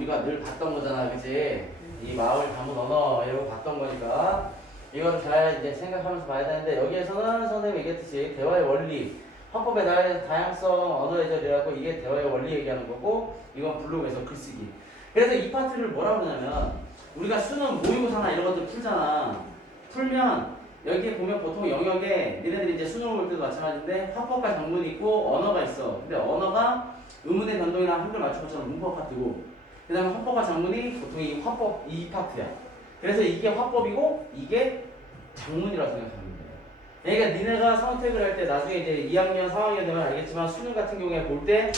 우리가 늘 봤던 거잖아, 그치? 이 마을 가문 언어 이러고 봤던 거니까 이거를 잘 이제 생각하면서 봐야 되는데, 여기에서는 선생님이 얘기했듯이 대화의 원리, 화법의 다양성, 언어의 절이라고, 이게 대화의 원리 얘기하는 거고, 이건 블록에서 글쓰기. 그래서 이 파트를 뭐라고 하냐면, 우리가 수능 모의고사나 이런 것들 풀잖아. 풀면 여기에 보면 보통 영역에 니네들이 이제 수능을 볼 때도 마찬가지인데 화법과 장문이 있고 언어가 있어. 근데 언어가 의문의 변동이나 한글 맞춘 것처럼 문법 파트고, 그 다음에 화법과 장문이 보통 이 화법 이 파트야. 그래서 이게 화법이고 이게 장문이라고 생각하면 돼. 그러니까 니네가 선택을 할 때 나중에 이제 2학년 3학년 되면 알겠지만 수능 같은 경우에 볼 때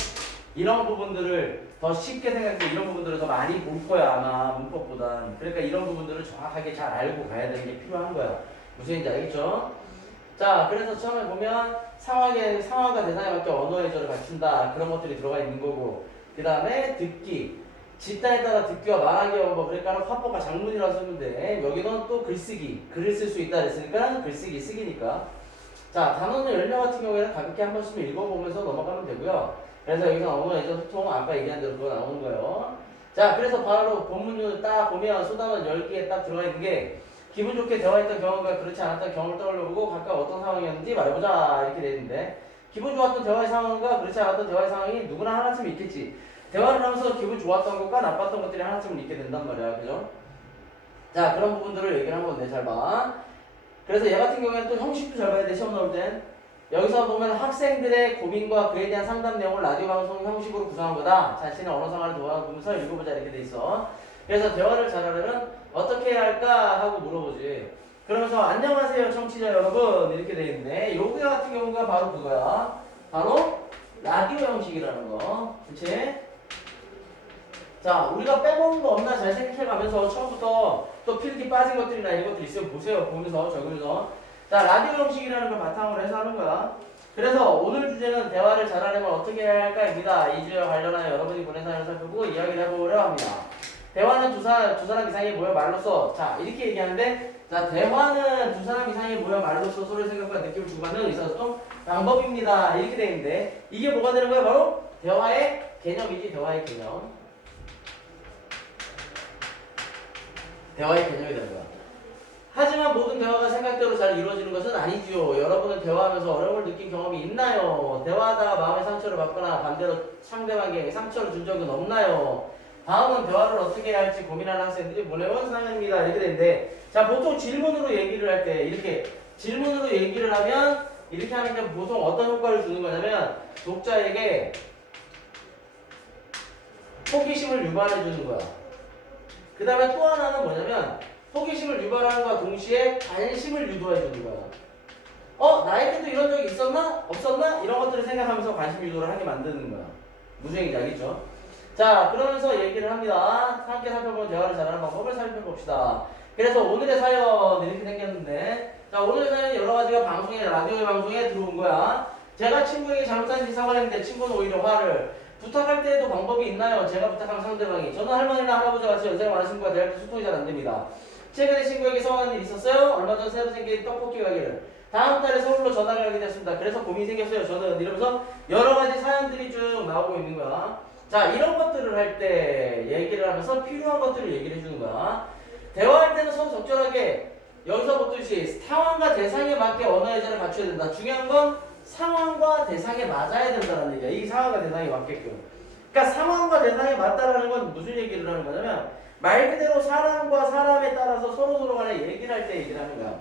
이런 부분들을 더 쉽게 생각해, 이런 부분들을 더 많이 볼 거야 아마 문법보다. 그러니까 이런 부분들을 정확하게 잘 알고 가야 되는 게 필요한 거야. 무슨 얘기인지 알겠죠? 자, 그래서 처음에 보면 상황과 대상에 맞게 언어의 절을 갖춘다, 그런 것들이 들어가 있는 거고, 그 다음에 듣기, 집단에 따라 듣기와 말하기와 뭐, 그러니까 화법과 장문이라고 쓰면 돼. 여기는 또 글쓰기, 글을 쓸 수 있다 그랬으니까 글쓰기, 쓰기니까. 자, 단어는 연령 같은 경우에는 가볍게 한 번씩 읽어보면서 넘어가면 되고요. 그래서 여기서 언어의 절 소통, 아까 얘기한 대로 그거 나오는 거예요. 자, 그래서 바로 본문을 딱 보면 소단원 10개에 딱 들어가 있는 게, 기분 좋게 대화했던 경험과 그렇지 않았던 경험을 떠올려보고 각각 어떤 상황이었는지 말해보자, 이렇게 되어 있는데, 기분 좋았던 대화의 상황과 그렇지 않았던 대화의 상황이 누구나 하나쯤 있겠지. 대화를 하면서 기분 좋았던 것과 나빴던 것들이 하나쯤은 있게 된단 말이야, 그죠? 자, 그런 부분들을 얘기를 한 건데 잘 봐. 그래서 얘 같은 경우에는 또 형식도 잘 봐야 돼, 시험 나올 땐. 여기서 보면 학생들의 고민과 그에 대한 상담 내용을 라디오 방송 형식으로 구성한 거다. 자신의 언어 생활을 도와보면서 읽어보자, 이렇게 돼 있어. 그래서 대화를 잘하려면 어떻게 해야 할까 하고 물어보지. 그러면서 안녕하세요 청취자 여러분, 이렇게 돼 있네. 요거 같은 경우가 바로 그거야. 바로 라디오 형식이라는 거. 그치? 자, 우리가 빼먹은 거 없나 잘 생각해가면서 처음부터 또 필기 빠진 것들이나 이런 것들 있으면 보세요. 보면서 적으면서. 자, 라디오 형식이라는 걸 바탕으로 해서 하는 거야. 그래서 오늘 주제는 대화를 잘하려면 어떻게 해야 할까입니다. 이 주제와 관련하여 여러분이 보낸 사연을 살펴보고 이야기를 해보려 합니다. 대화는 두 사람 이상이 모여 말로써, 자, 이렇게 얘기하는데, 자, 대화는 두 사람 이상이 모여 말로써 서로의 생각과 느낌을 주고받는 의사소통 방법입니다, 이렇게 되어 있는데, 이게 뭐가 되는 거야? 바로 대화의 개념이지. 대화의 개념. 대화의 개념이 되는 거야. 하지만 모든 대화가 생각대로 잘 이루어지는 것은 아니지요. 여러분은 대화하면서 어려움을 느낀 경험이 있나요? 대화하다가 마음의 상처를 받거나 반대로 상대방에게 상처를 준 적은 없나요? 다음은 대화를 어떻게 해야 할지 고민하는 학생들이 보내온 사연입니다, 이렇게 되는데, 자, 보통 질문으로 얘기를 할 때 이렇게 질문으로 얘기를 하면, 이렇게 하면 보통 어떤 효과를 주는 거냐면 독자에게 호기심을 유발해 주는 거야. 그 다음에 또 하나는 뭐냐면 호기심을 유발하는과 동시에 관심을 유도해 주는 거야. 나에게도 이런 적이 있었나? 없었나? 이런 것들을 생각하면서 관심 유도를 하게 만드는 거야. 무슨 얘기인지 알겠죠? 자, 그러면서 얘기를 합니다. 함께 살펴보는 대화를 잘하는 방법을 살펴봅시다. 그래서 오늘의 사연 이렇게 생겼는데, 자, 오늘의 사연이 여러 가지가 방송에, 라디오 방송에 들어온 거야. 제가 친구에게 잘못한 짓 사과를 했는데 친구는 오히려 화를. 부탁할 때에도 방법이 있나요? 제가 부탁한 상대방이. 저는 할머니나 할아버지와 같이 연세가 많은 친구가 대할 때 소통이 잘 안 됩니다. 최근에 친구에게 서운한 일 있었어요? 얼마 전 새로 생긴 떡볶이 가게를. 다음 달에 서울로 전화를 하게 됐습니다. 그래서 고민이 생겼어요, 저는. 이러면서 여러 가지 사연들이 쭉 나오고 있는 거야. 자, 이런 것들을 할 때 얘기를 하면서 필요한 것들을 얘기를 해주는 거야. 대화할 때는 서로 적절하게, 여기서 보듯이 상황과 대상에 맞게 언어의 절을 갖춰야 된다. 중요한 건 상황과 대상에 맞아야 된다는 얘기야. 이 상황과 대상에 맞게끔. 그러니까 상황과 대상에 맞다라는 건 무슨 얘기를 하는 거냐면, 말 그대로 사람과 사람에 따라서 서로 간에 얘기를 할 때 얘기를 하는 거야.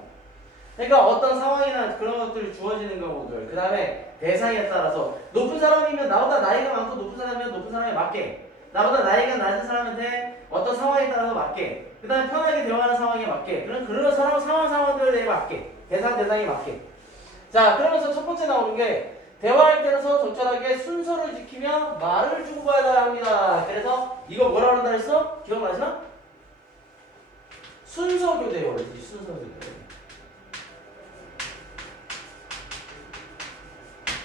그러니까 어떤 상황이나 그런 것들이 주어지는 경우들, 그 다음에 대상에 따라서 높은 사람이면 나보다 나이가 많고 높은 사람이면 높은 사람에 맞게, 나보다 나이가 낮은 사람한테 어떤 상황에 따라서 맞게, 그 다음에 편하게 대화하는 상황에 맞게, 그런 상황들에 맞게, 대상에 맞게. 자, 그러면서 첫 번째 나오는 게, 대화할 때는 서로 적절하게 순서를 지키며 말을 주고받아야 합니다. 그래서 이거 뭐라고 한다 했어? 기억나시나? 순서교대요. 순서교대.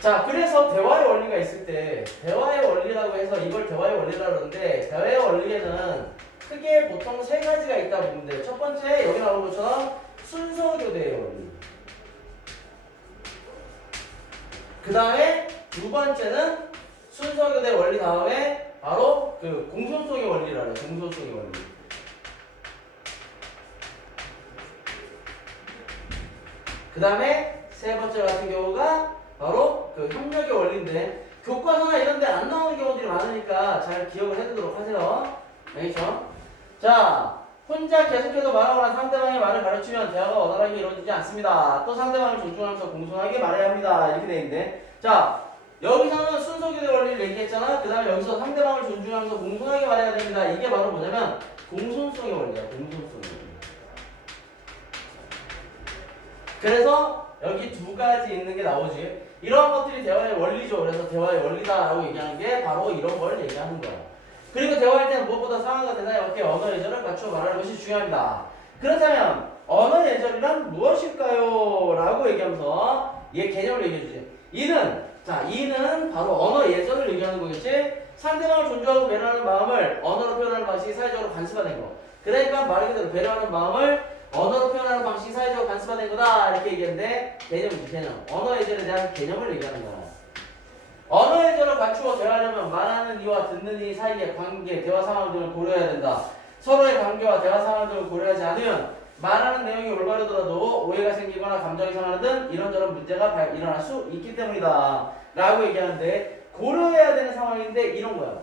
자, 그래서 대화의 원리가 있을 때, 대화의 원리라고 해서 이걸 대화의 원리라고 하는데, 대화의 원리에는 크게 보통 세 가지가 있다고 보면 돼요. 첫 번째, 여기 나오는 것처럼 순서교대의 원리. 그 다음에 두 번째는 순서교대 원리 다음에 바로 그 공손성의 원리라는 공손성의 원리. 그 다음에 세 번째 같은 경우가 바로 그 협력의 원리인데 교과서나 이런 데 안 나오는 경우들이 많으니까 잘 기억을 해두도록 하세요. 알겠죠? 자, 혼자 계속해서 말하거나 상대방의 말을 가르치면 대화가 원활하게 이루어지지 않습니다. 또 상대방을 존중하면서 공손하게 말해야 합니다. 이렇게 돼 있는데, 자, 여기서는 순서교대 원리를 얘기했잖아. 그 다음에 여기서 상대방을 존중하면서 공손하게 말해야 됩니다. 이게 바로 뭐냐면 공손성의 원리야. 공손성의 원리. 그래서 여기 두 가지 있는 게 나오지. 이런 것들이 대화의 원리죠. 그래서 대화의 원리다라고 얘기하는 게 바로 이런 걸 얘기하는 거야. 그리고 대화할 때는 무엇보다 상황과 대상에 맞게 언어 예절을 갖추어 말하는 것이 중요합니다. 그렇다면 언어 예절이란 무엇일까요? 라고 얘기하면서 얘 개념을 얘기해주지. 이는 바로 언어 예절을 얘기하는 거겠지. 상대방을 존중하고 배려하는 마음을 언어로 표현하는 방식이 사회적으로 간섭화된 거. 그러니까 말 그대로 배려하는 마음을 언어로 표현하는 방식이 사회적으로 간섭화된 거다 이렇게 얘기했는데 개념이지. 개념. 언어 예절에 대한 개념을 얘기하는 거야. 언어 예절을 갖추어 대화하려면 말하는 이와 듣는 이 사이의 관계, 대화 상황 등을 고려해야 된다. 서로의 관계와 대화 상황 등을 고려하지 않으면 말하는 내용이 올바르더라도 오해가 생기거나 감정이 상하는 등 이런저런 문제가 일어날 수 있기 때문이다 라고 얘기하는데, 고려해야 되는 상황인데 이런 거야.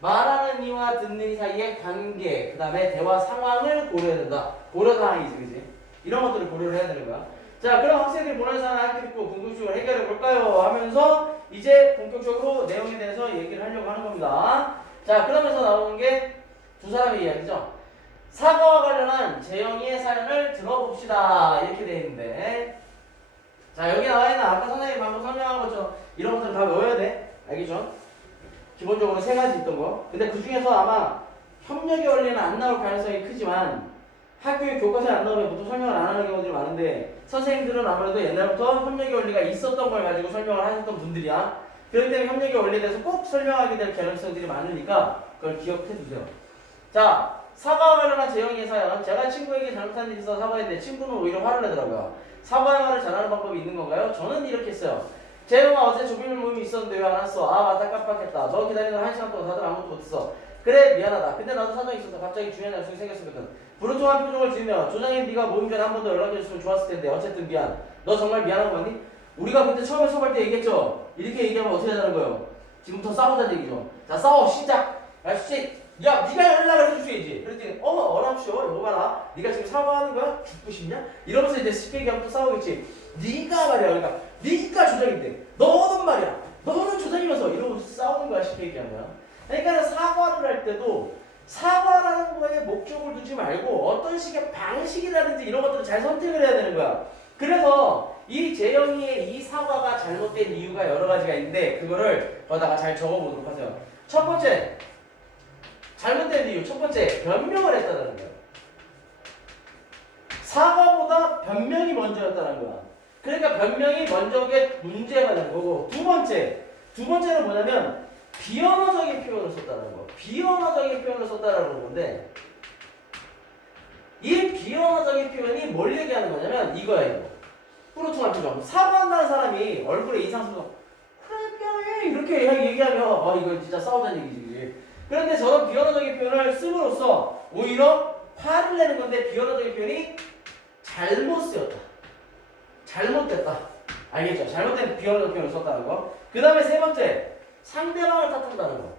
말하는 이와 듣는 이 사이의 관계, 그 다음에 대화 상황을 고려해야 된다. 고려 사항이지, 그지? 이런 것들을 고려를 해야 되는 거야. 자, 그럼 학생들이 모르는 사항을 함께 듣고 궁금증을 해결해 볼까요? 하면서 이제 본격적으로 내용에 대해서 얘기를 하려고 하는 겁니다. 자, 그러면서 나오는 게 두 사람의 이야기죠. 사과와 관련한 재영이의 사연을 들어봅시다. 이렇게 돼 있는데, 자, 여기 나와 있는 아까 선생님이 방금 설명한 것처럼 이런 것들 다 외워야 돼. 알겠죠? 기본적으로 세 가지 있던 거. 근데 그 중에서 아마 협력의 원리는 안 나올 가능성이 크지만 학교의 교과서에 안 나오면 보통 설명을 안 하는 경우들이 많은데, 선생님들은 아무래도 옛날부터 협력의 원리가 있었던 걸 가지고 설명을 하셨던 분들이야. 그렇기 때문에 협력의 원리에 대해서 꼭 설명하게 될 개연성들이 많으니까 그걸 기억해 두세요. 자, 사과와 관련한 재영이의 사연. 제가 친구에게 잘못한 일이 있어서 사과했는데 친구는 오히려 화를 내더라고요. 사과의 말을 잘하는 방법이 있는 건가요? 저는 이렇게 했어요. 재영아, 어제 조별 모임이 있었는데 왜 안 왔어? 아, 맞다, 깜빡했다. 너 기다리느라 1시간 동안 다들 아무것도 못했어. 그래, 미안하다. 근데 나도 사정이 있어서 갑자기 중요한 약속이 생겼었거든. 부르통한 표정을 지으며 조장님, 네가 모임 전에 한 번 더 연락해줬으면 좋았을 텐데 어쨌든 미안. 너 정말 미안한 거 같니? 우리가 그때 처음에 수업할 때 얘기했죠? 이렇게 얘기하면 어떻게 하자는 거예요? 지금 더 싸우자는 얘기죠. 자, 싸워. 시작. 야, 야, 네가 연락을 해주셔야지. 그랬더니 어랍쇼. 이거 봐라. 네가 지금 사과하는 거야? 죽고 싶냐? 이러면서 이제 쉽게 얘기하면 또 싸우겠지. 네가 말이야. 그러니까 네가 조장인데 너는 말이야. 너는 조장이면서 이러면서 싸우는 거야. 쉽게 얘기하면. 그러니까 사과를 할 때도 사과라는 거에 목적을 두지 말고 어떤 식의 방식이라든지 이런 것들을 잘 선택을 해야 되는 거야. 그래서 이 재영이의 이 사과가 잘못된 이유가 여러 가지가 있는데 그거를 거기다가 잘 적어보도록 하세요. 첫 번째, 잘못된 이유. 첫 번째, 변명을 했다는 거야. 사과보다 변명이 먼저였다는 거야. 그러니까 변명이 먼저게 문제가 되는 거고, 두 번째는 뭐냐면 비언어적인 표현을 썼다는 거. 비언어적인 표현을 썼다라는 건데, 이 비언어적인 표현이 뭘 얘기하는 거냐면 이거야, 이거. 뿌르퉁한 표정. 사과한다는 사람이 얼굴에 인상 쓰면서 그래 미안해 이렇게 얘기하면 이거 진짜 싸우자는 얘기지. 그런데 저런 비언어적인 표현을 씀으로써 오히려 화를 내는 건데, 비언어적인 표현이 잘못 쓰였다. 잘못됐다. 알겠죠? 잘못된 비언어적 표현을 썼다는 거. 그 다음에 세 번째, 상대방을 탓한다는 거.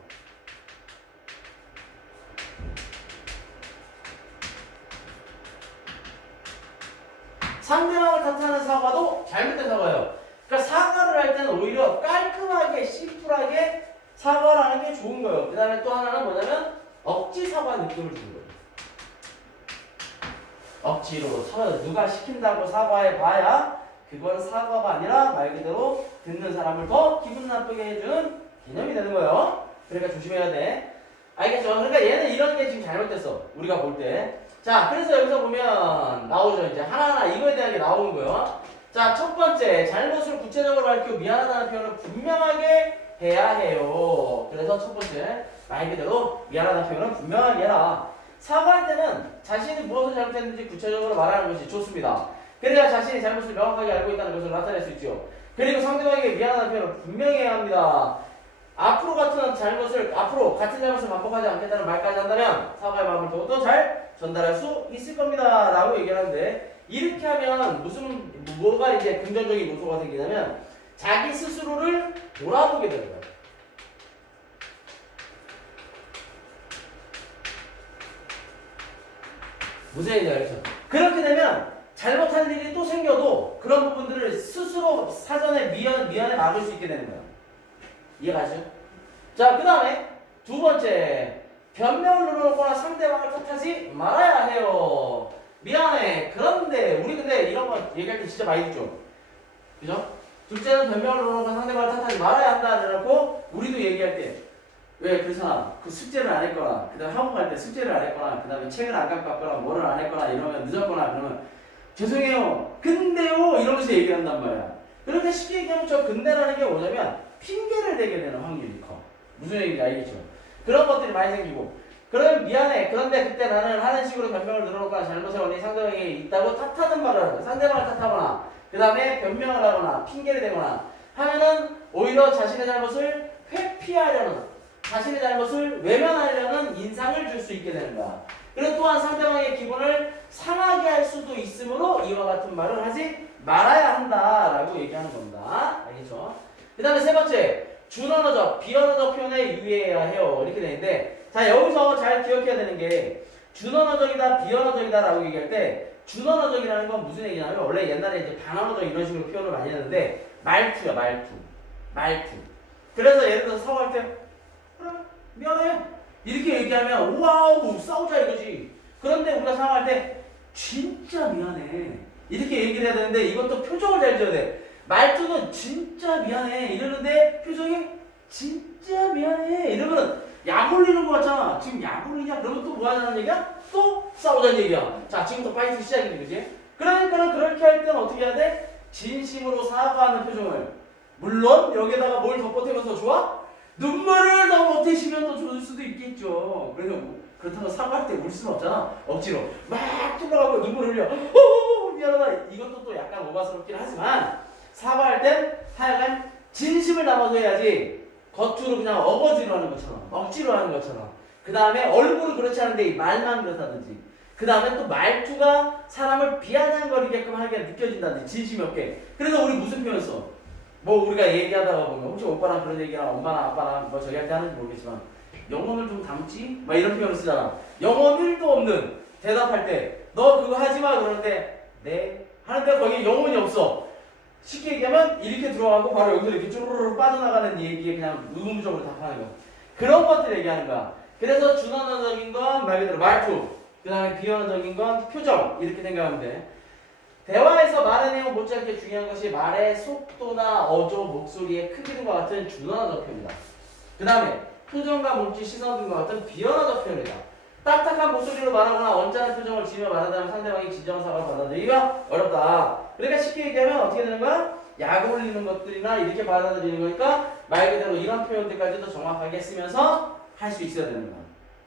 상대방을 탓하는 사과도 잘못된 사과예요. 그러니까 사과를 할 때는 오히려 깔끔하게, 심플하게 사과를 하는 게 좋은 거예요. 그 다음에 또 하나는 뭐냐면 억지 사과 느낌을 주는 거예요. 억지로 누가 시킨다고 사과해 봐야 그건 사과가 아니라 말 그대로 듣는 사람을 더 기분 나쁘게 해주는 개념이 되는 거예요. 그러니까 조심해야 돼. 알겠죠? 그러니까 얘는 이런 게 지금 잘못됐어. 우리가 볼 때. 자, 그래서 여기서 보면 나오죠. 이제 하나하나 이거에 대한 게 나오는 거예요. 자, 첫 번째, 잘못을 구체적으로 밝히고 미안하다는 표현을 분명하게 해야 해요. 그래서 첫 번째, 말 그대로 미안하다는 표현은 분명하게 해라. 사과할 때는 자신이 무엇을 잘못했는지 구체적으로 말하는 것이 좋습니다. 그래야 자신이 잘못을 명확하게 알고 있다는 것을 나타낼 수 있죠. 그리고 상대방에게 미안하다는 표현을 분명히 해야 합니다. 앞으로 같은 잘못을 반복하지 않겠다는 말까지 한다면 사과의 마음을 더욱더 잘 전달할 수 있을 겁니다. 라고 얘기를 하는데 이렇게 하면 뭐가 이제 긍정적인 요소가 생기냐면 자기 스스로를 돌아보게 되는 거예요. 무슨 얘기인지 알겠죠? 그렇게 되면 잘못한 일이 또 생겨도 그런 부분들을 스스로 사전에 미연에 막을 수 있게 되는 거예요. 이해가시죠? 자, 그 다음에 두 번째, 변명을 늘어놓거나 상대방을 탓하지 말아야 해요. 미안해. 그런데 우리 근데 이런 거 얘기할 때 진짜 많이 듣죠? 그죠? 둘째는 변명을 늘어놓고 상대방을 탓하지 말아야 한다. 그래놓고 우리도 얘기할 때 왜 그렇잖아. 그 숙제를 안 했거나 그 다음에 학원 갈 때 숙제를 안 했거나 그 다음에 책을 안 갖고 왔거나 뭐를 안 했거나 이러면 늦었거나 그러면 죄송해요. 근데요 이러면서 얘기를 한단 말이야. 그렇게 쉽게 얘기하면 저 근데라는 게 뭐냐면 핑계를 대게 되는 확률이 커. 무슨 얘기인지 알겠죠? 그런 것들이 많이 생기고 그러면 미안해. 그런데 그때 나는 하는 식으로 변명을 늘어놓거나 잘못의 원인이 상대방에게 있다고 탓하는 말을 하는 거야. 상대방을 탓하거나 그 다음에 변명을 하거나 핑계를 대거나 하면은 오히려 자신의 잘못을 회피하려는 자신의 잘못을 외면하려는 인상을 줄 수 있게 되는 거야. 그리고 또한 상대방의 기분을 상하게 할 수도 있으므로 이와 같은 말을 하지 말아야 한다라고 얘기하는 겁니다. 알겠죠? 그 다음에 세 번째, 준언어적, 비언어적 표현에 유의해야 해요. 이렇게 되는데 자 여기서 잘 기억해야 되는 게 준언어적이다, 비언어적이다 라고 얘기할 때 준언어적이라는 건 무슨 얘기냐면 원래 옛날에 이제 반언어적 이런 식으로 표현을 많이 했는데 말투야, 말투. 그래서 예를 들어서 사과할 때 그래, 미안해. 이렇게 얘기하면 와우 싸우자 이거지. 그런데 우리가 사과할 때 진짜 미안해. 이렇게 얘기를 해야 되는데 이것도 표정을 잘 지어야 돼. 말투는 진짜 미안해 이러는데 표정이 진짜 미안해 이러면 약 올리는 거 같잖아. 지금 약 올리냐? 그러면 또 뭐 하자는 얘기야? 또 싸우자는 얘기야. 자 지금부터 파이팅 시작이지 그치? 그러니까 그렇게 할 때는 어떻게 해야 돼? 진심으로 사과하는 표정을. 물론 여기다가 뭘 덧보태면 더 좋아? 눈물을 더 보태시면 더 좋을 수도 있겠죠. 그래서 그렇다고 사과할 때 울 수는 없잖아. 억지로 막 뚫어가고 눈물 흘려. 미안하다. 이것도 또 약간 오바스럽긴 하지만 사과할 땐 하여간 진심을 담아서 해야지 겉으로 그냥 어거지로 하는 것처럼 억지로 하는 것처럼 그 다음에 얼굴은 그렇지 않은데 말만 그렇다든지 그 다음에 또 말투가 사람을 비아냥거리게끔 하게 느껴진다든지 진심이 없게. 그래서 우리 무슨 표현 써? 뭐 우리가 얘기하다가 보면 혹시 오빠랑 그런 얘기랑 엄마랑 아빠랑 뭐 저기 할 때 하는지 모르겠지만 영혼을 좀 담지? 막 이런 표현을 쓰잖아. 영혼 1도 없는 대답할 때 너 그거 하지마 그러는데 네 하는데 거기 영혼이 없어. 쉽게 얘기하면 이렇게 들어가고 바로 여기서 이렇게 쭈르르 빠져나가는 얘기에 그냥 의무적으로 답하는 거야. 그런 것들 얘기하는 거야. 그래서 준언어적인 건 말 그대로 말투, 그 다음에 비언어적인 건 표정 이렇게 생각하면 돼. 대화에서 말의 내용 못지않게 중요한 것이 말의 속도나 어조, 목소리의 크기 등과 같은 준언어적 표현이다. 그 다음에 표정과 몸짓, 시선 등과 같은 비언어적 표현이다. 딱딱한 목소리로 말하거나 언짢은 표정을 지으며 말한다면 상대방이 진정한 사과를 받아들이기가 어렵다. 그러니까 쉽게 얘기하면 어떻게 되는 거야? 약 올리는 것들이나 이렇게 받아들이는 거니까 말 그대로 이런 표현들까지도 정확하게 쓰면서 할 수 있어야 되는 거야.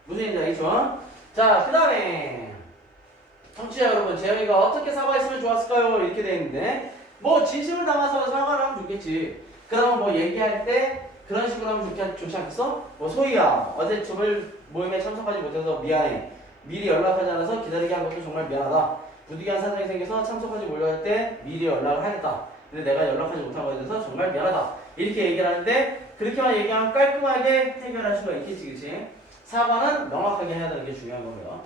무슨 얘기인지 알겠죠? 자, 그 다음에 청취자 여러분, 재영이가 어떻게 사과했으면 좋았을까요? 이렇게 돼 있는데 뭐 진심을 담아서 사과를 하면 좋겠지. 그러면 뭐 얘기할 때 그런 식으로 하면 좋지 않겠어? 뭐 소희야, 어제 저번 모임에 참석하지 못해서 미안해. 미리 연락하지 않아서 기다리게 한 것도 정말 미안하다. 부득이한 사정이 생겨서 참석하지 못할 때 미리 연락을 하겠다. 근데 내가 연락하지 못한 것에 대해서 정말 미안하다. 이렇게 얘기를 하는데 그렇게만 얘기하면 깔끔하게 해결할 수가 있겠지, 그치? 사과는 명확하게 해야 되는 게 중요한 거고요.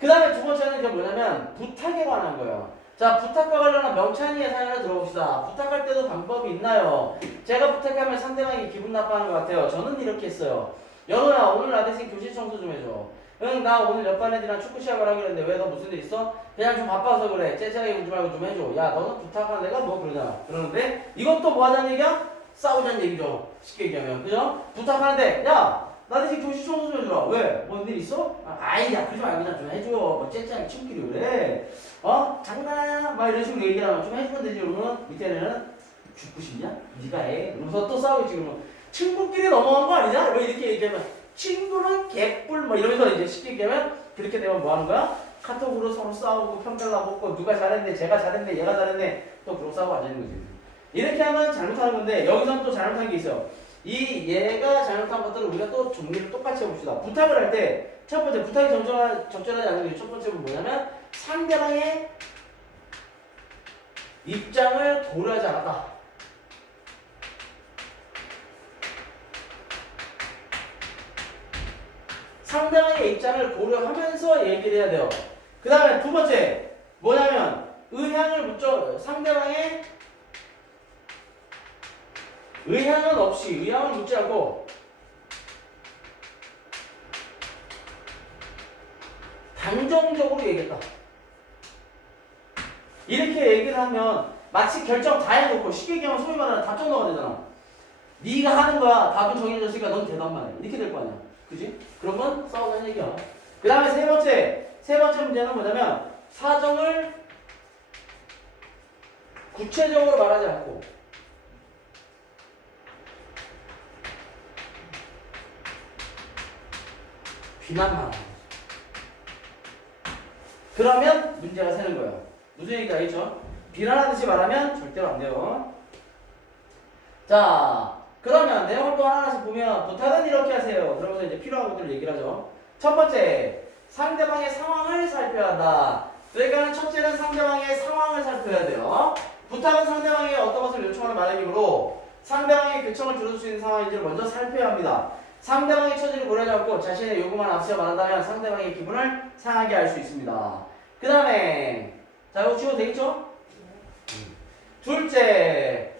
그 다음에 두 번째는 이제 뭐냐면 부탁에 관한 거예요. 자, 부탁과 관련한 명찬이의 사연을 들어봅시다. 부탁할 때도 방법이 있나요? 제가 부탁하면 상대방이 기분 나빠하는 것 같아요. 저는 이렇게 했어요. 연우야, 오늘 나 대신 교실 청소 좀 해줘. 응, 나 오늘 옆반 애들이랑 축구 시합을 하기로 했는데 왜 너 무슨 일 있어? 그냥 좀 바빠서 그래. 째째하게 굴지 말고 좀 해줘. 야, 너는 부탁하는 애가 뭐 그러잖아. 그러는데 이것도 뭐 하자는 얘기야? 싸우자는 얘기죠. 쉽게 얘기하면. 그죠? 부탁하는데 야, 나 대신 교실 청소 좀 해주라. 왜? 뭔 일 있어? 아이, 야, 그러지 말고 그냥 좀 해줘. 뭐 째째하게 친구끼리 그래. 장난이야? 막 이런 식으로 얘기를 하면 좀 해주면 되지. 그러면 밑에는 죽고 싶냐? 네가 해. 그러면서 또 싸우겠지. 그러면 친구끼리 넘어간 거 아니냐? 뭐 이렇게 얘기하면 친구는 개뿔 뭐 이러면서 이제 쉽게 얘기하면 그렇게 되면 뭐 하는 거야? 카톡으로 서로 싸우고 평가를 하고 누가 잘했네, 제가 잘했네, 얘가 잘했네 또 그러고 싸우고 앉아있는 거지. 이렇게 하면 잘못하는 건데 여기서는 또 잘못한 게 있어요. 얘가 잘못한 것들을 우리가 또 정리를 똑같이 해봅시다. 부탁을 할 때 첫 번째 부탁이 적절하지 않은 게 첫 번째는 뭐냐면 상대방의 입장을 고려하지 않았다. 상대방의 입장을 고려하면서 얘기를 해야 돼요. 그 다음에 두 번째 뭐냐면 의향을 묻죠. 상대방의 의향을 묻지 않고 단정적으로 얘기했다. 이렇게 얘기를 하면 마치 결정 다 해놓고 쉽게 얘기하면 소위 말하는 답정너가 되잖아. 네가 하는 거야. 답은 정해졌으니까 넌 대답만 해. 이렇게 될 거 아니야. 그지? 그러면 싸우자는 얘기야. 그 다음에 세 번째 문제는 뭐냐면 사정을 구체적으로 말하지 않고 비난만 하는 거지. 그러면 문제가 새는 거야. 무슨 얘기인지 알겠죠? 비난하듯이 말하면 절대로 안 돼요. 자, 그러면 내용을 또 하나씩 보면 부탁은 이렇게 하세요. 그러면서 이제 필요한 것들을 얘기를 하죠. 첫 번째, 상대방의 상황을 살펴야 한다. 그러니까 첫째는 상대방의 상황을 살펴야 돼요. 부탁은 상대방이 어떤 것을 요청하는 말이므로 상대방의 교청을 들을 수 있는 상황인지를 먼저 살펴야 합니다. 상대방의 처지를 고려하지 않고 자신의 요구만 앞서 말한다면 상대방의 기분을 상하게 할 수 있습니다. 그 다음에 자, 이거 지워도 되겠죠? 둘째,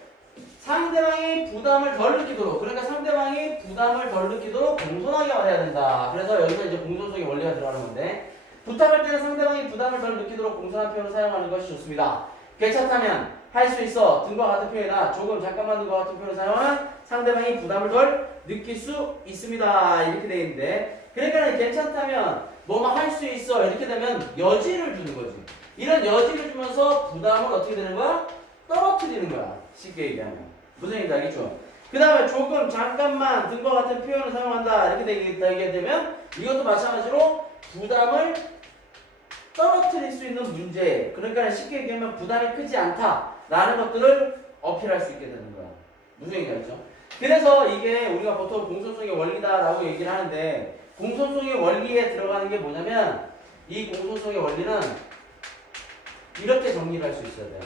상대방이 부담을 덜 느끼도록, 그러니까 상대방이 부담을 덜 느끼도록 공손하게 말해야 된다. 그래서 여기서 이제 공손성의 원리가 들어가는 건데, 부탁할 때는 상대방이 부담을 덜 느끼도록 공손한 표현을 사용하는 것이 좋습니다. 괜찮다면 할 수 있어 등과 같은 표현이나 조금 잠깐만 등과 같은 표현을 사용하면 상대방이 부담을 덜 느낄 수 있습니다. 이렇게 되어 있는데, 그러니까 괜찮다면 뭐뭐 할 수 있어 이렇게 되면 여지를 주는 거지. 이런 여지를 주면서 부담을 어떻게 되는 거야? 떨어뜨리는 거야. 쉽게 얘기하면. 무슨 얘기인지 알겠죠? 그 다음에 조금 잠깐만 등과 같은 표현을 사용한다 이렇게 되게 되면 이것도 마찬가지로 부담을 떨어뜨릴 수 있는 문제, 그러니까 쉽게 얘기하면 부담이 크지 않다라는 것들을 어필할 수 있게 되는 거야. 무슨 얘기인지 알죠? 그래서 이게 우리가 보통 공손성의 원리다라고 얘기를 하는데, 공손성의 원리에 들어가는 게 뭐냐면 이 공손성의 원리는 이렇게 정리를 할 수 있어야 돼요.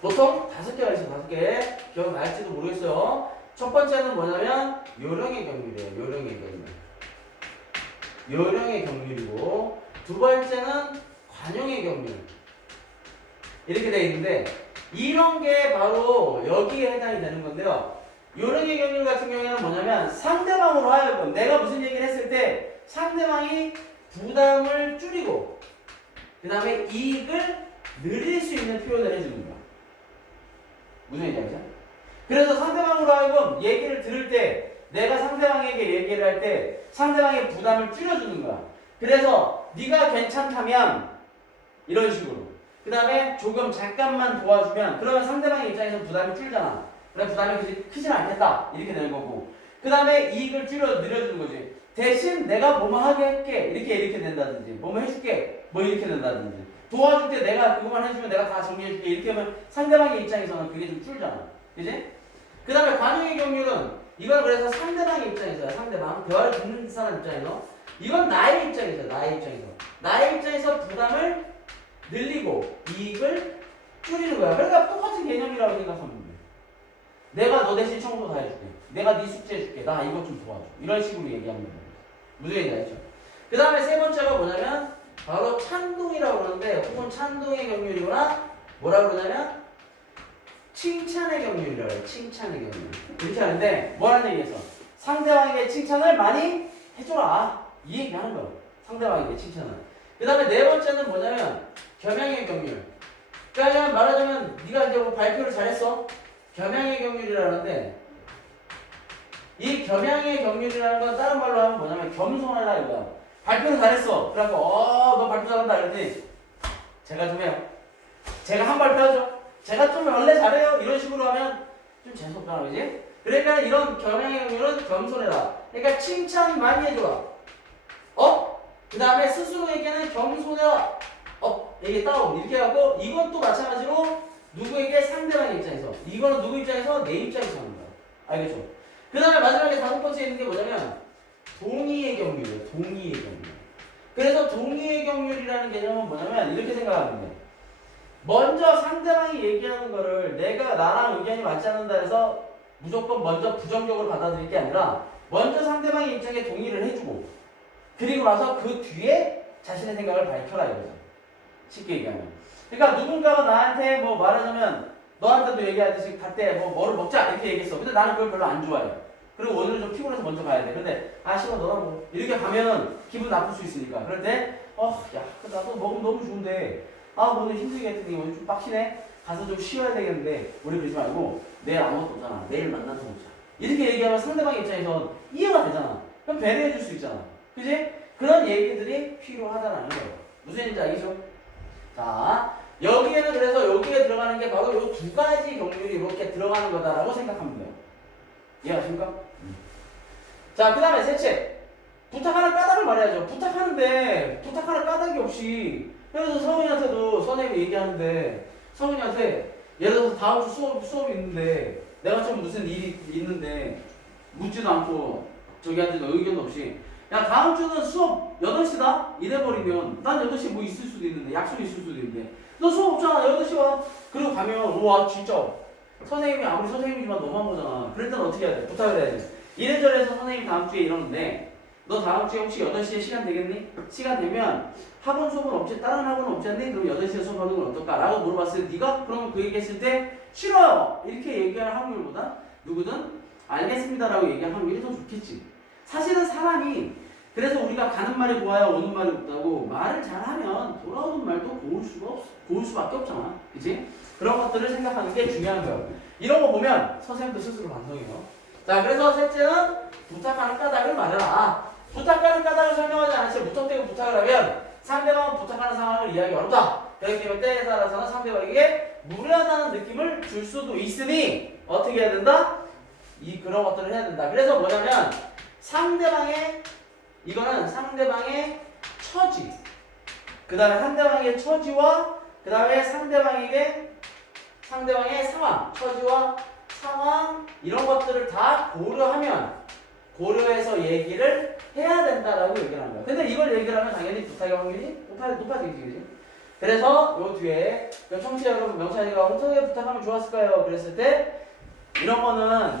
보통 5개가 있어요. 5개. 기억날지도 모르겠어요. 첫 번째는 뭐냐면 요령의 경률이에요. 요령의 경률이고, 두 번째는 관용의 경률. 이렇게 되어 있는데 이런 게 바로 여기에 해당이 되는 건데요. 요령의 경률 같은 경우에는 뭐냐면 상대방으로 하여금 내가 무슨 얘기를 했을 때 상대방이 부담을 줄이고 그 다음에 이익을 늘릴 수 있는 표현을 해주는 거야. 무슨 얘기인지? 그래서 상대방으로 하여금 얘기를 들을 때 내가 상대방에게 얘기를 할 때 상대방의 부담을 줄여주는 거야. 그래서 네가 괜찮다면 이런 식으로, 그 다음에 조금 잠깐만 도와주면 그러면 상대방의 입장에서 부담이 줄잖아. 그래 부담이 크진 않겠다 이렇게 되는 거고, 그 다음에 이익을 늘려주는 거지. 대신 내가 뭐뭐 하게 할게 이렇게 된다든지, 뭐뭐 해줄게 뭐 이렇게 된다든지, 도와줄 때 내가 그것만 해주면 내가 다 정리해줄게 이렇게 하면 상대방의 입장에서는 그게 좀 줄잖아. 그지? 그 다음에 관용의 경률은 이건 그래서 상대방의 입장에서야. 상대방 대화를 듣는 사람 입장에서, 이건 나의 입장에서 나의 입장에서 부담을 늘리고 이익을 줄이는 거야. 그러니까 똑같은 개념이라고 생각하면 돼. 내가 너 대신 청소 다 해줄게, 내가 네 숙제 해줄게, 나 이것 좀 도와줘, 이런 식으로 얘기하는 거야. 무슨 얘기인지 알죠? 그 다음에 세 번째가 뭐냐면 바로 찬동이라고 그러는데, 혹은 찬동의 경률이거나 뭐라고 그러냐면 칭찬의 경률이라고 해요. 칭찬의 경률. 이렇게 하는데 뭐라는 얘기에서 상대방에게 칭찬을 많이 해줘라 이 얘기하는 거예요. 상대방에게 칭찬을. 그 다음에 네 번째는 뭐냐면 겸양의 경률. 그러니까 말하자면 네가 이제 뭐 발표를 잘했어. 겸양의 경률이라는데, 이 겸양의 경률이라는 건 다른 말로 하면 뭐냐면 겸손하다 이거야. 발표를 잘했어. 그래갖고 너 발표 잘한다 이랬더니 제가 좀 해요. 제가 한 발표 하죠. 제가 좀 원래 잘해요. 이런 식으로 하면 좀 재수없잖아, 그지? 그러니까 이런 겸양의 경률은 겸손해라. 그러니까 칭찬 많이 해줘라. 그 다음에 스스로에게는 겸손해라. 이게 다운 이렇게 해갖고, 이건 또 마찬가지로 누구에게? 상대방의 입장에서. 이거는 누구 입장에서? 내 입장에서 하는 거야. 알겠죠? 그 다음에 마지막에 5번째 있는 게 뭐냐면 동의의 경률이에요. 동의의 경률. 그래서 동의의 경률이라는 개념은 뭐냐면 이렇게 생각하면 돼. 먼저 상대방이 얘기하는 거를 내가 나랑 의견이 맞지 않는다 해서 무조건 먼저 부정적으로 받아들일 게 아니라 먼저 상대방의 입장에 동의를 해주고 그리고 나서 그 뒤에 자신의 생각을 밝혀라 이거죠. 쉽게 얘기하면. 그러니까 누군가가 나한테 뭐 말하자면 너한테도 얘기하듯이 갈 때 뭐를 먹자 이렇게 얘기했어. 근데 나는 그걸 별로 안 좋아해. 그리고 오늘은 좀 피곤해서 먼저 가야 돼. 근데 싫어 너랑 뭐 이렇게 가면 기분 나쁠 수 있으니까. 그럴 때 야 나도 먹으면 너무 좋은데 오늘 힘들게 했더니 오늘 좀 빡치네. 가서 좀 쉬어야 되겠는데 우리 그러지 말고 내일 아무것도 없잖아. 내일 만나서 먹자. 이렇게 얘기하면 상대방 입장에서 이해가 되잖아. 그럼 배려해 줄 수 있잖아. 그지? 그런 얘기들이 필요하다라는 거예요. 무슨 얘기인지 알겠죠? 자, 여기에는 그래서 여기에 들어가는 게 바로 이 두 가지 경률이 이렇게 들어가는 거다라고 생각하면 돼요. 이해하십니까? 자, 그 다음에 셋째. 부탁하는 까닭을 말해야죠. 부탁하는데 부탁하는 까닭이 없이 예를 들어서 성훈이한테도 선생님이 얘기하는데 성훈이한테 예를 들어서 다음 주 수업이 있는데 내가 좀 무슨 일이 있는데 묻지도 않고 저기한테도 의견도 없이 야 다음 주는 수업 8시다? 이래버리면 난 8시에 뭐 있을 수도 있는데 약속이 있을 수도 있는데 너 수업 없잖아 8시 와 그리고 가면 우와 진짜 선생님이 아무리 선생님이지만 너무한 거잖아. 그럴 때는 어떻게 해야 돼? 부탁을 해야지. 이래저래 해서 선생님 다음 주에 이러는데 너 다음 주에 혹시 8시에 시간 되겠니? 시간 되면 학원 수업은 없지? 다른 학원은 없지 않니? 그럼 8시에 수업하는 건 어떨까? 라고 물어봤을 때 네가 그러면 그 얘기했을 때 싫어요! 이렇게 얘기할 확률보다 누구든 알겠습니다 라고 얘기할 확률이 더 좋겠지. 사실은 사람이 그래서 우리가 가는 말이 고와야 오는 말이 없다고 말을 잘하면 돌아오는 말도 고울 수밖에 없잖아. 그치? 그런 것들을 생각하는 게 중요한 거예요. 이런 거 보면 선생님도 스스로 반성해요. 자, 그래서 셋째는 부탁하는 까닭을 말해라. 부탁하는 까닭을 설명하지 않았을 때 무턱대고 부탁을 하면 상대방은 부탁하는 상황을 이해하기 어렵다. 그렇기 때문에 때에 따라서는 상대방에게 무례하다는 느낌을 줄 수도 있으니 어떻게 해야 된다? 그런 것들을 해야 된다. 그래서 뭐냐면 이거는 상대방의 처지 그 다음에 상대방의 처지와 그 다음에 상대방의 상황 처지와 상황 이런 것들을 다 고려해서 얘기를 해야 된다라고 얘기를 하는 거야. 근데 이걸 얘기를 하면 당연히 부탁의 확률이 높아지지. 그래서 요 뒤에 청취자 여러분 명찬이가 어떻게 부탁하면 좋았을까요? 그랬을 때 이런 거는